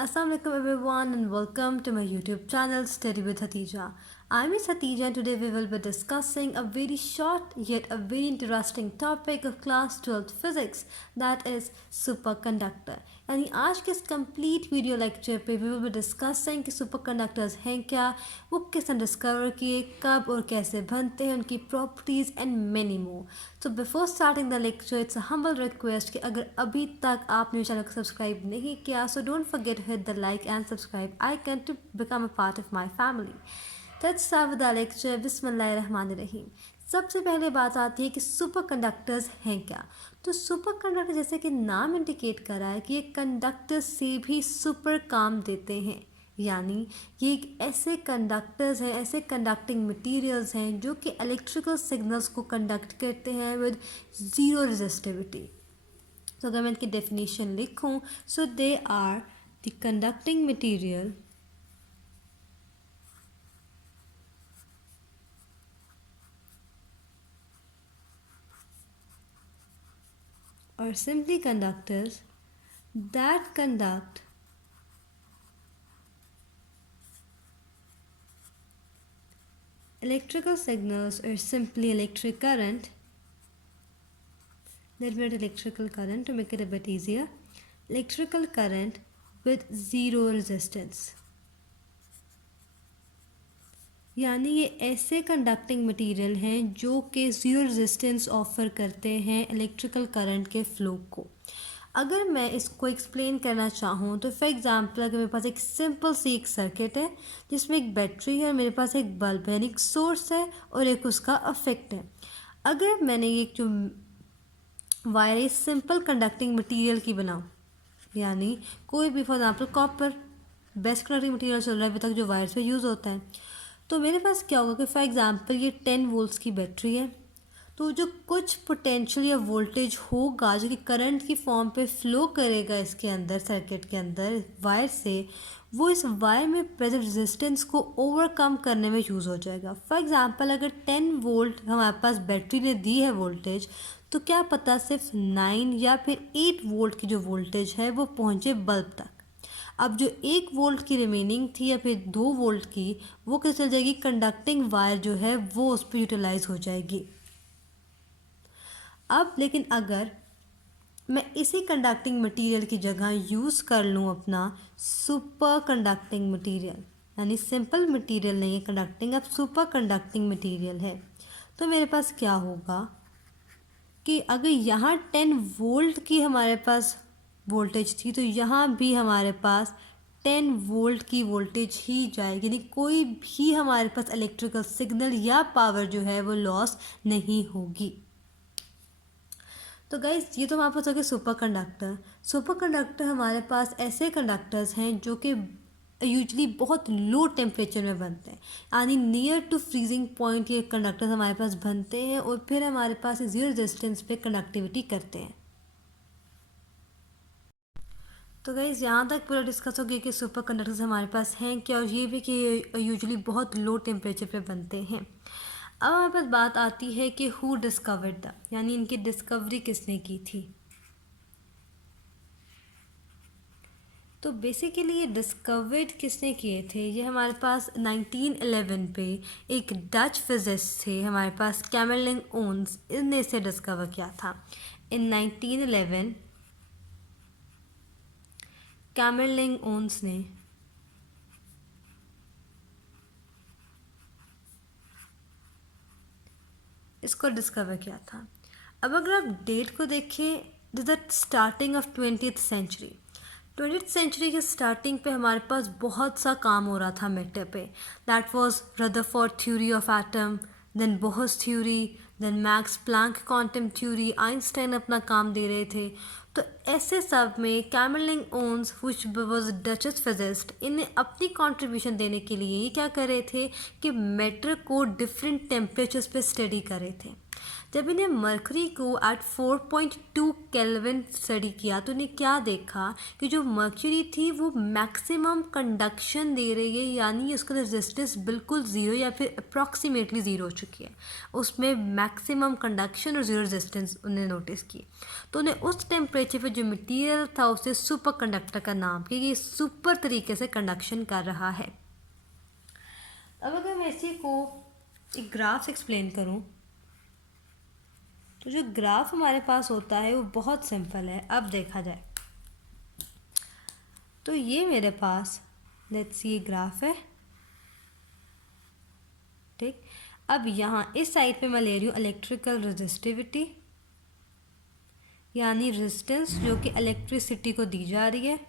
Assalamu alaikum everyone and welcome to my YouTube channel Study with Hatija. I'm Miss Hatija and today we will be discussing a very short yet a very interesting topic of class 12th physics, that is superconductor. यानी आज के इस complete video lecture पे we will be discussing कि superconductors हैं क्या, वो किसने डिस्कवर किए, कब और कैसे बनते हैं, उनकी properties and many more. So before starting the lecture it's a humble request कि अगर अभी तक आपने चैनल को सब्सक्राइब नहीं किया so don't forget hit the like and subscribe icon to become a part of my family. Let's start with the lecture. बिस्मिल्लाहिर्रहमानिर्रहीम. सबसे पहले बात आती है कि सुपर कंडक्टर्स हैं क्या. तो सुपर कंडक्टर जैसे कि नाम इंडिकेट कर रहा है कि ये कंडक्टर से भी सुपर काम देते हैं, यानी ये एक ऐसे कंडक्टर्स हैं, ऐसे कंडक्टिंग मटेरियल्स हैं जो कि इलेक्ट्रिकल सिग्नल्स को कंडक्ट करते हैं विद ज़ीरो रेजिस्टिविटी. तो अगर मैं इनकी डेफिनेशन लिखूं, so they are the conducting material or simply conductors that conduct electrical signals or simply electric current. Let me write electrical current to make it a bit easier. Electrical current with zero resistance. यानी ये ऐसे conducting material हैं जो कि zero resistance offer करते हैं electrical current के flow को. अगर मैं इसको एक्सप्लेन करना चाहूँ तो फॉर एग्जांपल अगर मेरे पास एक सिंपल सी एक सर्किट है जिसमें एक बैटरी है और मेरे पास एक बल्ब है, यानी एक सोर्स है और एक उसका अफेक्ट है. अगर मैंने ये जो वायर है सिंपल कंडक्टिंग मटीरियल की बनाऊँ, यानी कोई भी for example copper best conducting material चल रहा है अभी तक जो वायर्स पे यूज़ होता है, तो मेरे पास क्या होगा कि फॉर एग्जांपल ये 10 वोल्ट्स की बैटरी है, तो जो कुछ पोटेंशियल या वोल्टेज होगा जो कि करंट की फॉर्म पे फ्लो करेगा इसके अंदर सर्किट के अंदर वायर से, वो इस वायर में प्रेजेंट रेजिस्टेंस को ओवरकम करने में यूज़ हो जाएगा. फॉर एग्जांपल अगर 10 वोल्ट हमारे पास बैटरी ने दी है वोल्टेज, तो क्या पता सिर्फ 9 या फिर 8 वोल्ट की जो वोल्टेज है वो पहुँचे बल्ब तक. अब जो 1 वोल्ट की रिमेनिंग थी या फिर 2 वोल्ट की, वो कैसे चल जाएगी, कंडक्टिंग वायर जो है वो उस पर यूटिलाइज हो जाएगी. अब लेकिन अगर मैं इसी कंडक्टिंग मटेरियल की जगह यूज़ कर लूँ अपना सुपर कंडक्टिंग मटेरियल, यानी सिंपल मटेरियल नहीं है कंडक्टिंग, अब सुपर कंडक्टिंग मटेरियल है, तो मेरे पास क्या होगा कि अगर यहाँ 10 वोल्ट की हमारे पास वोल्टेज थी तो यहाँ भी हमारे पास 10 वोल्ट की वोल्टेज ही जाएगी, यानी कोई भी हमारे पास इलेक्ट्रिकल सिग्नल या पावर जो है वो लॉस नहीं होगी. तो गाइस ये तो हमारे पास हो गया सुपर कंडक्टर. सुपर कंडक्टर हमारे पास ऐसे कंडक्टर्स हैं जो कि यूजली बहुत लो टेम्परेचर में बनते हैं, यानी नियर टू फ्रीजिंग पॉइंट ये कंडक्टर्स हमारे पास बनते हैं और फिर हमारे पास ज़ीरो रेजिस्टेंस पे कंडक्टिविटी करते हैं. तो गाइज़ यहाँ तक पूरा डिस्कस हो गया कि सुपर कंडक्टर्स हमारे पास हैं क्या, और ये भी कि यूजुअली बहुत लो टेम्परेचर पे बनते हैं. अब हमारे पास बात आती है कि हु डिस्कवर्ड द, यानी इनकी डिस्कवरी किसने की थी. तो बेसिकली ये डिस्कवर्ड किसने किए थे, ये हमारे पास 1911 पे एक डच फिजिस्ट थे हमारे पास कैमरलिन ओन्स, इनने इसे डिस्कवर किया था. इन 1911 कैमरलिन ओन्स ने इसको डिस्कवर किया था. अब अगर आप डेट को देखें, this the starting of 20th century. 20th century के स्टार्टिंग पे हमारे पास बहुत सा काम हो रहा था मैटर पे. That was Rutherford theory of atom, then Bohr's theory, then Max Planck quantum theory, Einstein अपना काम दे रहे थे. तो ऐसे सब में Kamerlingh Onnes which was Dutch physicist, इन्हें अपनी कंट्रीब्यूशन देने के लिए ये क्या कर रहे थे कि मैटर को डिफरेंट टेम्परेचर्स पे स्टडी कर रहे थे. जब इन्हें मरकरी को एट 4.2 केल्विन स्टडी किया तो इन्हें क्या देखा कि जो मर्क्यूरी थी वो मैक्सिमम कंडक्शन दे रही है, यानी उसका रेजिस्टेंस बिल्कुल ज़ीरो या फिर अप्रॉक्सीमेटली ज़ीरो हो चुकी है, उसमें मैक्सिमम कंडक्शन और ज़ीरो रेजिस्टेंस उन्हें नोटिस की। तो उन्हें उस टेम्परेचर पे जो मटेरियल था उसे सुपर कंडक्टर का नाम कि ये सुपर तरीके से कंडक्शन कर रहा है। अब अगर मैं इसी को एक ग्राफ से एक्सप्लेन करूं तो जो ग्राफ हमारे पास होता है वो बहुत सिंपल है। अब देखा जाए तो ये मेरे पास लेट्स सी ये ग्राफ है, ठीक। अब यहाँ इस साइड पे मैं ले रही हूँ इलेक्ट्रिकल रेजिस्टिविटी, यानी रेजिस्टेंस जो कि इलेक्ट्रिसिटी को दी जा रही है,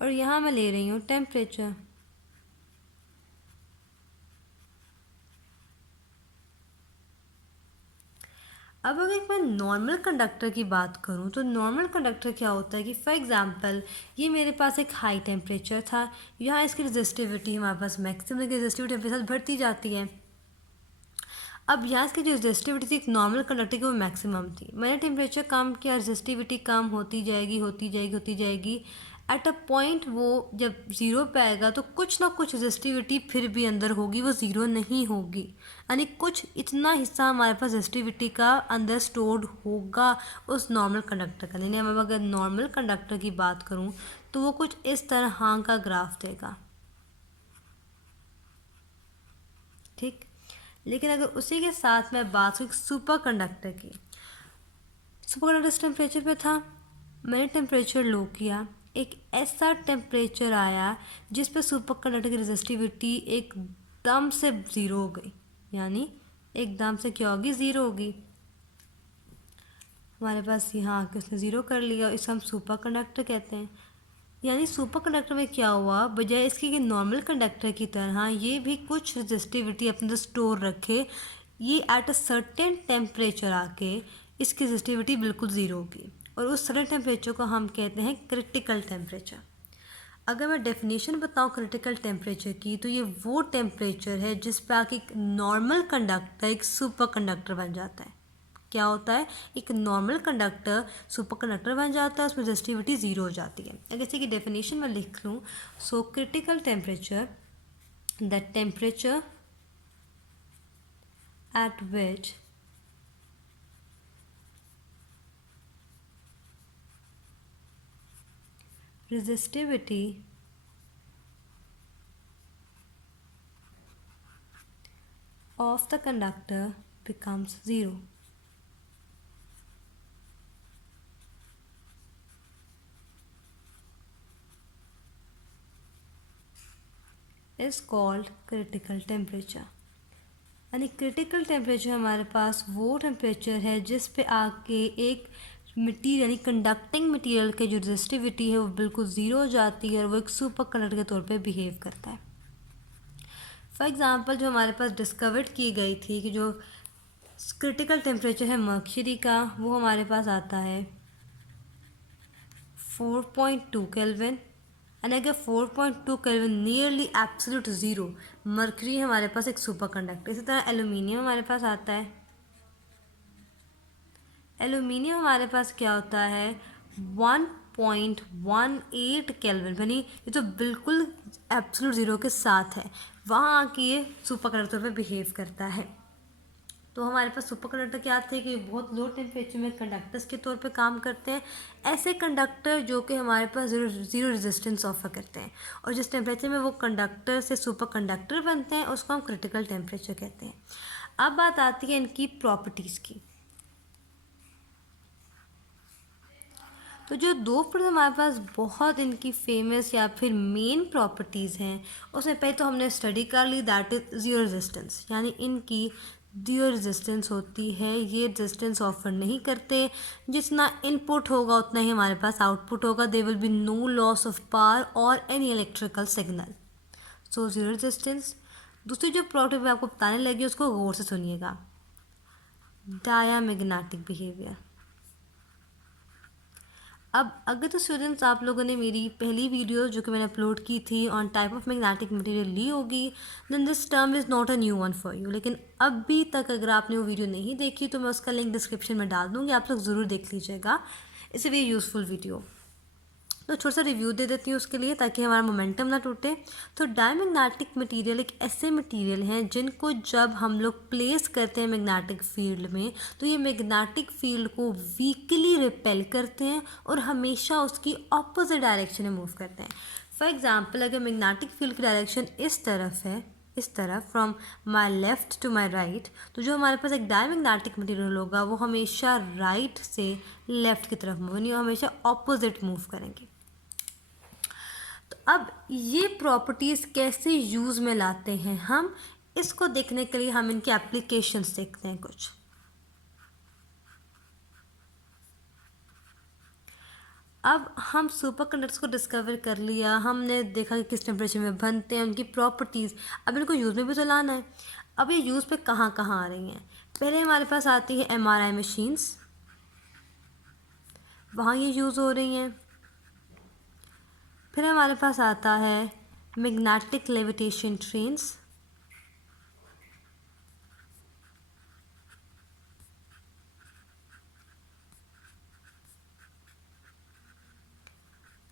और यहाँ मैं ले रही हूँ टेम्परेचर। अब अगर मैं नॉर्मल कंडक्टर की बात करूं तो नॉर्मल कंडक्टर क्या होता है कि फॉर एग्जांपल ये मेरे पास एक हाई टेम्परेचर था, यहाँ इसकी रेजिस्टिविटी हमारे पास मैक्सिमम रेजिस्टिविटी अपने साथ बढ़ती जाती है। अब यहाँ इसकी जो रेजिस्टिविटी थी एक नॉर्मल कंडक्टर की वो मैक्सिमम थी, मैंने टेम्परेचर कम किया, रेजिस्टिविटी कम होती जाएगी होती जाएगी होती जाएगी। एट अ पॉइंट वो जब ज़ीरो पे आएगा तो कुछ ना कुछ रेजिस्टिविटी फिर भी अंदर होगी, वो ज़ीरो नहीं होगी, यानी कुछ इतना हिस्सा हमारे पास रेजिस्टिविटी का अंदर स्टोर्ड होगा उस नॉर्मल कंडक्टर का। यानी मैं अगर नॉर्मल कंडक्टर की बात करूँ तो वो कुछ इस तरह का ग्राफ देगा, ठीक। लेकिन अगर उसी के साथ मैं बात करूँ सुपर कंडक्टर की, सुपर कंडक्टर इस टेम्परेचर पे था, मैंने टेम्परेचर लो किया, एक ऐसा टेम्परेचर आया जिस पे सुपर कंडक्टर की रेजिस्टिविटी एकदम से ज़ीरो हो गई, यानी एकदम से क्या होगी, ज़ीरो होगी। हमारे पास यहाँ आके उसने ज़ीरो कर लिया, इसे हम सुपर कंडक्टर कहते हैं। यानी सुपर कंडक्टर में क्या हुआ, बजाय इसके कि नॉर्मल कंडक्टर की तरह ये भी कुछ रेजिस्टिविटी अपने अंदर स्टोर रखे, ये एट अ सर्टेन टेम्परेचर आके इसकी रेजिस्टिविटी बिल्कुल ज़ीरो होगी, और उस सर्टेन टेम्परेचर को हम कहते हैं क्रिटिकल टेम्परेचर। अगर मैं डेफिनेशन बताऊँ क्रिटिकल टेम्परेचर की तो ये वो टेम्परेचर है जिस पर आके एक नॉर्मल कंडक्टर एक सुपर कंडक्टर बन जाता है। क्या होता है, एक नॉर्मल कंडक्टर सुपर कंडक्टर बन जाता है, उसमें रेजिस्टिविटी ज़ीरो हो जाती है। अगर इसी की डेफिनेशन में लिख लूँ, so critical temperature the temperature at which resistivity of the conductor becomes zero. Is called critical temperature। यानी क्रिटिकल टेम्परेचर हमारे पास वो टेम्परेचर है जिस पे आके एक मटीरियल यानी कंडक्टिंग मटीरियल की जो रेजिस्टिविटी है वो बिल्कुल ज़ीरो हो जाती है और वो एक सुपर कंडक्टर के तौर पे बिहेव करता है। फॉर एग्ज़ाम्पल जो हमारे पास डिस्कवर्ड की गई थी कि जो क्रिटिकल टेम्परेचर है मर्क्यूरी का, वो हमारे पास आता है 4.2 केल्विन, एंड अगर 4.2 kelvin nearly absolute zero, mercury हमारे पास एक सुपर कंडक्टर। इसी तरह एल्यूमिनियम हमारे पास आता है, एल्यूमिनियम हमारे पास क्या होता है 1.18 केल्विन, यानी ये तो बिल्कुल एब्सोल्यूट ज़ीरो के साथ है, वहाँ आके ये सुपर कंडक्टर पे बिहेव करता है। तो हमारे पास सुपर कंडक्टर क्या थे कि बहुत लो टेम्परेचर में कंडक्टर्स के तौर पे काम करते हैं, ऐसे कंडक्टर जो कि हमारे पास ज़ीरो रेजिस्टेंस ऑफर करते हैं, और जिस टेम्परेचर में वो कंडक्टर से सुपर कंडक्टर बनते हैं उसको हम क्रिटिकल टेम्परेचर कहते हैं। अब बात आती है इनकी प्रॉपर्टीज़ की। तो जो दो प्रोडक्ट हमारे पास बहुत इनकी फेमस या फिर मेन प्रॉपर्टीज़ हैं, उसमें पहले तो हमने स्टडी कर ली, दैट इज़ ज़ीरो रेजिस्टेंस, यानी इनकी ज़ीरो रेजिस्टेंस होती है, ये रेजिस्टेंस ऑफर नहीं करते, जितना इनपुट होगा उतना ही हमारे पास आउटपुट होगा, there will be no loss of power और any electrical signal, so zero resistance. दूसरी जो प्रॉपर्टी मैं आपको बताने लगी उसको गौर से सुनिएगा, डायामैग्नेटिक बिहेवियर। अब अगर तो स्टूडेंट्स आप लोगों ने मेरी पहली वीडियो जो कि मैंने अपलोड की थी on type of magnetic material ली होगी, then this term is not a new one for you. लेकिन अभी तक अगर आपने वो वीडियो नहीं देखी तो मैं उसका लिंक डिस्क्रिप्शन में डाल दूँगी, आप लोग ज़रूर देख लीजिएगा। It's a very useful video. तो छोटा सा रिव्यू दे देती हूँ उसके लिए ताकि हमारा मोमेंटम ना टूटे। तो डायमैग्नेटिक मटेरियल एक ऐसे मटेरियल हैं जिनको जब हम लोग प्लेस करते हैं मैग्नेटिक फील्ड में तो ये मैग्नेटिक फील्ड को वीकली रिपेल करते हैं और हमेशा उसकी ऑपोजिट डायरेक्शन में मूव करते हैं। फॉर एग्जाम्पल, अगर मैग्नेटिक फील्ड की डायरेक्शन इस तरफ है, इस तरफ from my left to my right, तो जो हमारे पास एक डायमैग्नेटिक मटेरियल होगा वो हमेशा राइट से लेफ़्ट की तरफ मूव, नहीं, हमेशा ऑपोजिट मूव करेंगे। तो अब ये प्रॉपर्टीज़ कैसे यूज़ में लाते हैं हम, इसको देखने के लिए हम इनके एप्लीकेशंस देखते हैं कुछ। अब हम सुपर कंडक्टर्स को डिस्कवर कर लिया, हमने देखा कि किस टेम्परेचर में बनते हैं, उनकी प्रॉपर्टीज़। अब इनको यूज़ में भी तो लाना है। अब ये यूज़ पे कहाँ कहाँ आ रही हैं? पहले हमारे पास आती है MRI मशीन्स, वहाँ ये यूज़ हो रही हैं। फिर हमारे पास आता है magnetic levitation trains,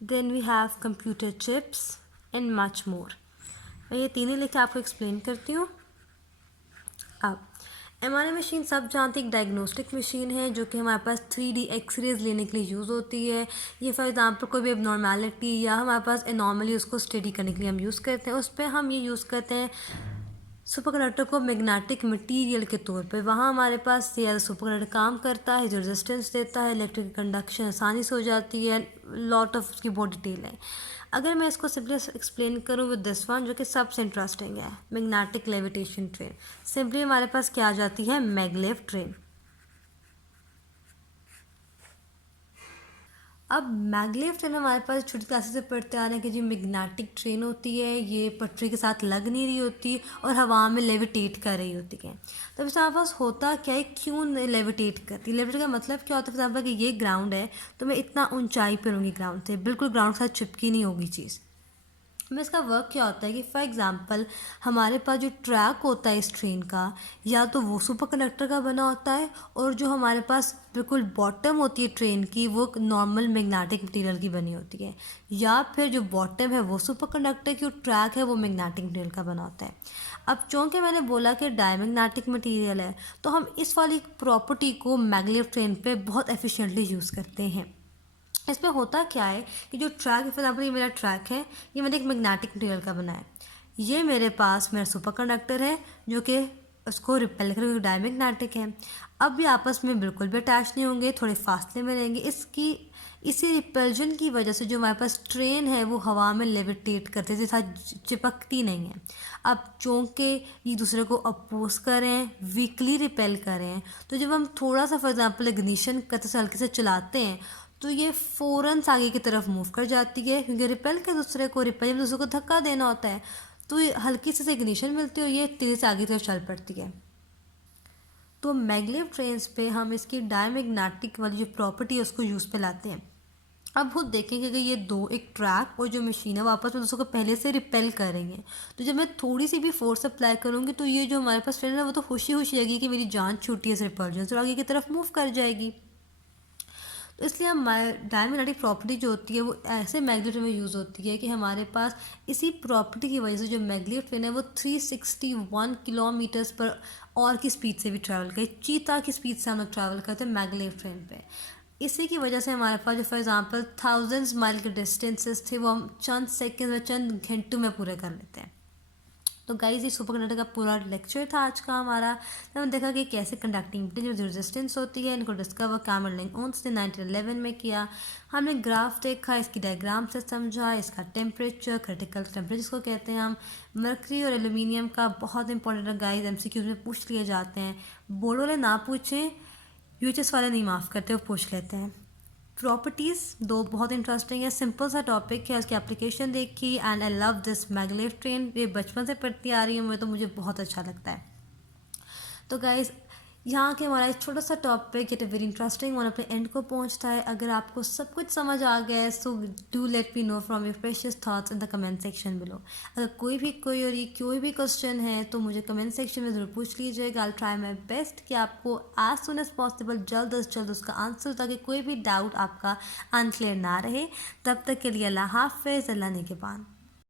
then we have computer chips and much more. मैं ये तीनों लेकर आपको एक्सप्लेन करती हूँ। अब MRI मशीन सब जानते हैं, एक डायग्नोस्टिक मशीन है जो कि हमारे पास 3D एक्सरेज लेने के लिए यूज़ होती है। ये फॉर एग्जांपल कोई भी एबनॉर्मेलिटी या हमारे पास एनॉर्मली उसको स्टडी करने के लिए हम यूज़ करते हैं। उस पर हम ये यूज़ करते हैं सुपर कंडक्टर को मैग्नेटिक मटेरियल के तौर पे। वहाँ हमारे पास ये सुपर कंडक्टर काम करता है जो रेजिस्टेंस देता है, इलेक्ट्रिक कंडक्शन आसानी से हो जाती है, लॉट ऑफ उसकी बहुत डिटेल है। अगर मैं इसको सिंपली एक्सप्लेन करूँ विद दिस वन जो कि सबसे इंटरेस्टिंग है, मैग्नेटिक लेविटेशन ट्रेन। सिंपली हमारे पास क्या आ जाती है, मैगलेव ट्रेन। अब मैगलेव ट्रेन हमारे पास छोटी क्लासेस से पढ़ते आ रहे हैं कि जी मैग्नेटिक ट्रेन होती है, ये पटरी के साथ लग नहीं रही होती और हवा में लेविटेट कर रही होती है। तब इस हमारे पास होता क्या है, क्यों लेविटेट करती है? लेविटेट का मतलब क्या होता है? फॉर एग्जाम्पल कि ये ग्राउंड है तो मैं इतना ऊंचाई पर रहूँगी ग्राउंड से, बिल्कुल ग्राउंड के साथ चिपकी नहीं होगी चीज़। में इसका वर्क क्या होता है कि फॉर एग्ज़ाम्पल हमारे पास जो ट्रैक होता है इस ट्रेन का, या तो वो सुपर कंडक्टर का बना होता है और जो हमारे पास बिल्कुल बॉटम होती है ट्रेन की वो नॉर्मल मैग्नेटिक मटेरियल की बनी होती है, या फिर जो बॉटम है वो सुपर कंडक्टर की और ट्रैक है वो मैग्नेटिक मटेरियल का बना होता है। अब चूँकि मैंने बोला कि डायमैग्नेटिक मटेरियल है तो हम इस वाली प्रॉपर्टी को मैगलेव ट्रेन पे बहुत एफिशिएंटली यूज़ करते हैं। इसमें होता क्या है कि जो ट्रैक, फॉर एग्जाम्पल ये मेरा ट्रैक है, ये मैंने एक मैग्नेटिक मटेरियल का बनाया है। ये मेरे पास मेरा सुपर कंडक्टर है जो कि उसको रिपेल करके डायमैग्नेटिक है। अब ये आपस में बिल्कुल भी अटैच नहीं होंगे, थोड़े फासले में रहेंगे। इसी रिपल्जन की वजह से जो हमारे पास ट्रेन है वो हवा में लेविटेट करते थे, साथ चिपकती नहीं है। अब चूँकि एक दूसरे को अपोज करें, वीकली रिपेल करें, तो जब हम थोड़ा सा फॉर एग्जाम्पल इग्निशन करते से हल्के से चलाते हैं तो ये फ़ौरन आगे की तरफ मूव कर जाती है, क्योंकि रिपेल के दूसरे को धक्का देना होता है। तो ये हल्की से इग्निशन मिलती है और ये तेज़ी से आगे की तरफ चल पड़ती है। तो मैगलेव ट्रेन्स पे हम इसकी डायमैग्नेटिक वाली जो प्रॉपर्टी है उसको यूज़ पे लाते हैं। अब खुद देखेंगे कि ये दो, एक ट्रैक और जो मशीन है वो आपस में दूसरों को पहले से रिपेल करेंगे। तो जब मैं थोड़ी सी भी फोर्स अप्लाई करूँगी तो ये जो हमारे पास फ्रेंड है वो तो खुशी खुशी आएगी कि मेरी जान छूटी है इस रिपल्जन से और आगे की तरफ मूव कर जाएगी। तो इसलिए हम डायमैग्नेटिक प्रॉपर्टी जो होती है वो ऐसे मैगलेव ट्रेन में यूज़ होती है कि हमारे पास इसी प्रॉपर्टी की वजह से जो मैगलेव ट्रेन है वो 361 किलोमीटर्स पर और की स्पीड से भी ट्रैवल करे, चीता की स्पीड से हम लोग ट्रैवल करते हैं मैगलेव ट्रेन पे। इसी की वजह से हमारे पास जो फॉर एग्जांपल थाउजेंड्स माइल के डिस्टेंसेस थे वो हम चंद सेकेंड में, चंद घंटों में पूरे कर लेते हैं। तो गाइस ये सुपर कंडक्टर का पूरा लेक्चर था आज का हमारा। तो हमने देखा कि कैसे कंडक्टिंग जो रेजिस्टेंस होती है इनको डिस्कवर कैमरल ओन्स ने 1911 में किया। हमने ग्राफ देखा, इसकी डायग्राम से समझा, इसका टेम्परेचर, क्रिटिकल टेम्परेचर जिसको कहते हैं हम। मर्करी और एल्यूमिनियम का बहुत इंपॉर्टेंट है गाइस, MCQs में पूछ लिए जाते हैं। बोर्ड वाले ना पूछें, UHS वाले नहीं माफ़ करते, वो पूछ लेते हैं। प्रॉपर्टीज़ दो बहुत इंटरेस्टिंग है, सिंपल सा टॉपिक है, उसकी एप्लीकेशन देखी and I love this maglev train. ये बचपन से पढ़ती आ रही हूँ मैं, तो मुझे बहुत अच्छा लगता है। तो गाइज़ यहाँ के हमारा एक छोटा सा टॉपिक इट वेरी इंटरेस्टिंग और अपने एंड को पहुँचता है। अगर आपको सब कुछ समझ आ गया है so do let me know from your precious thoughts in the comment section below. अगर कोई भी क्वेश्चन है तो मुझे कमेंट सेक्शन में ज़रूर पूछ लीजिएगा। आई ट्राई माई बेस्ट कि आपको एज सुन एज पॉसिबल जल्द अज जल्द उसका आंसर, ताकि कोई भी डाउट आपका अनक्लियर ना रहे। तब तक के लिए अल्लाह हाफ़िज़, अल्लाह निगहबान।